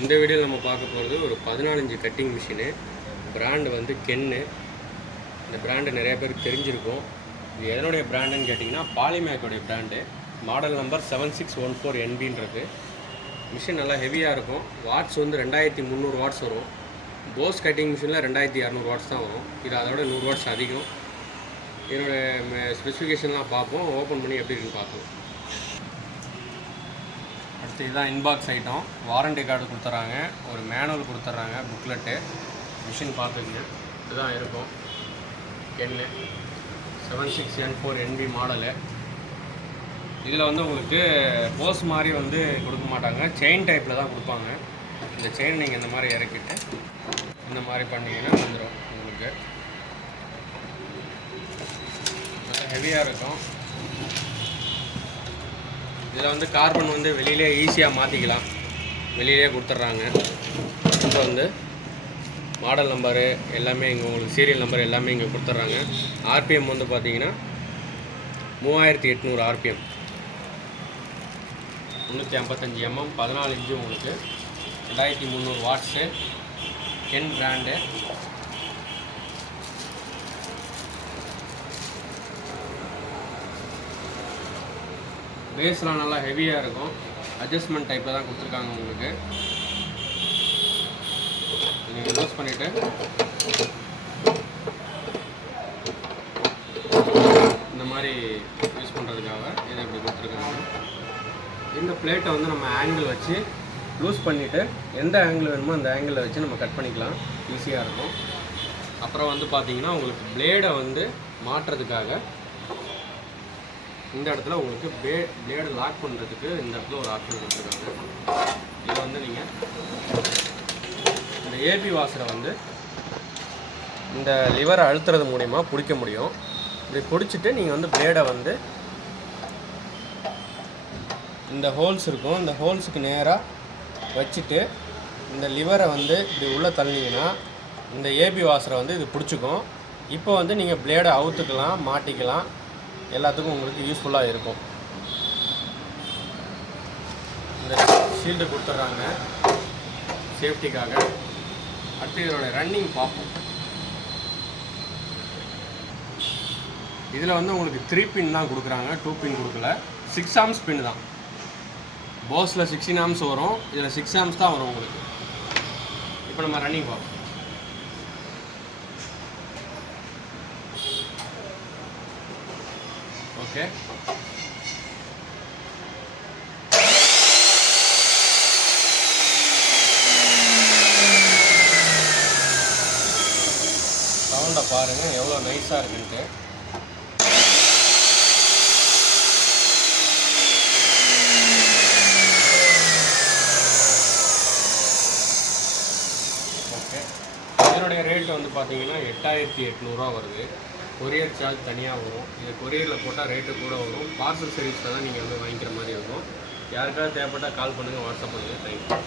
இந்த வீடியோவில் நம்ம பார்க்க போகிறது ஒரு 14 இன்ச் கட்டிங் மிஷினு. பிராண்டு வந்து கென்னு. இந்த பிராண்டு நிறைய பேருக்கு தெரிஞ்சிருக்கும். இது எதனுடைய பிராண்டுன்னு கேட்டிங்கன்னா பாலிமேக்கோடைய பிராண்டு. Model number 7614 NBன்றது. மிஷின் நல்லா ஹெவியாக இருக்கும். வாட்ஸ் வந்து 2300 வாட்ஸ் வரும். போஸ் கட்டிங் மிஷினில் 2200 வாட்ஸ் தான் வரும். இது அதோட 100 வாட்ஸ் அதிகம். இதனோட ஸ்பெசிஃபிகேஷன்லாம் பார்ப்போம். ஓப்பன் பண்ணி எப்படி இருக்குன்னு பார்ப்போம். அடுத்து இதுதான் இன்பாக்ஸ் ஐட்டம். வாரண்டி கார்டு கொடுத்துட்றாங்க, ஒரு மேனுவல் கொடுத்துட்றாங்க, புக்லெட்டு. மிஷின் பார்த்துக்குங்க, இதுதான் இருக்கும். கென்னு 7614 NB மாடலு. இதில் வந்து உங்களுக்கு போஸ் மாதிரி வந்து கொடுக்க மாட்டாங்க, செயின் டைப்பில் தான் கொடுப்பாங்க. இந்த செயின் நீங்கள் இந்த மாதிரி இறக்கிட்டு இந்த மாதிரி பண்ணிங்கன்னா வந்துடும் உங்களுக்கு. நல்லா ஹெவியாக இருக்கும். இதில் வந்து கார்பன் வந்து வெளியிலே ஈஸியாக மாற்றிக்கலாம், வெளியிலே கொடுத்துட்றாங்க. இப்போ வந்து மாடல் நம்பரு எல்லாமே இங்கே உங்களுக்கு சீரியல் நம்பர் எல்லாமே இங்கே கொடுத்துட்றாங்க. ஆர்பிஎம் வந்து பார்த்தீங்கன்னா 3800 ஆர்பிஎம், 355 mm, 14 இன்ச்சு உங்களுக்கு, 2300 வாட்ஸு, கென் பிராண்டு. பேஸ்லாம் நல்லா ஹெவியாக இருக்கும். அட்ஜஸ்ட்மெண்ட் டைப்பில் தான் கொடுத்துருக்காங்க உங்களுக்கு. நீங்கள் யூஸ் பண்ணிவிட்டு இந்த மாதிரி யூஸ் பண்ணுறதுக்காக இதை இப்படி கொடுத்துருக்காங்க. இந்த பிளேட்டை வந்து நம்ம ஆங்கிள் வச்சு லூஸ் பண்ணிவிட்டு எந்த ஆங்கிள் வேணுமோ அந்த ஆங்கிளில் வச்சு நம்ம கட் பண்ணிக்கலாம், ஈஸியாக இருக்கும். அப்புறம் வந்து பார்த்திங்கன்னா உங்களுக்கு பிளேடை வந்து மாற்றுறதுக்காக இந்த இடத்துல உங்களுக்கு பிளேடு லாக் பண்ணுறதுக்கு இந்த இடத்துல ஒரு ஆப்ஷன் கொடுத்துருக்காங்க. இதை வந்து நீங்கள் இந்த ஏபி வாசரை வந்து இந்த லிவரை அழுத்துறது மூலிமா பிடிக்க முடியும். இப்படி பிடிச்சிட்டு நீங்கள் வந்து பிளேடை வந்து இந்த ஹோல்ஸ் இருக்கும், இந்த ஹோல்ஸுக்கு நேராக வச்சுட்டு இந்த லிவரை வந்து இப்படி உள்ளே தள்ளிங்கன்னா இந்த ஏபி வாசரை வந்து இது பிடிச்சிக்கும். இப்போ வந்து நீங்கள் பிளேடை அவுத்துக்கலாம், மாட்டிக்கலாம், எல்லாத்துக்கும் உங்களுக்கு யூஸ்ஃபுல்லாக இருக்கும். இந்த ஷீல்டு கொடுத்துட்றாங்க சேஃப்டிக்காக. அடுத்து இதோட ரன்னிங் பார்ப்போம். இதில் வந்து உங்களுக்கு 3 பின் தான் கொடுக்குறாங்க, 2 பின் கொடுக்கல. 6 ஆம்ஸ் பின் தான். போஸில் 16 ஆம்ஸ் வரும், இதில் 6 ஆம்ஸ் தான் வரும் உங்களுக்கு. இப்போ நம்ம ரன்னிங் பார்ப்போம். ஓகே, சவுண்டை பாருங்கள் எவ்வளோ நைஸாக இருக்குன்ட்டு. ஓகே, இதனுடைய ரேட்டு வந்து பார்த்தீங்கன்னா 8800 வருது. கொரியர் சார்ஜ் தனியாக வரும். இது கொரியரில் போட்டால் ரேட்டு கூட வரும். பார்சல் சர்வீஸில் தான் நீங்கள் வந்து வாங்கிக்கிற மாதிரி இருக்கும். யாருக்காவது தேவைப்பட்டால் கால் பண்ணுங்கள், வாட்ஸ்அப் பண்ணுங்கள். தேங்க்யூ.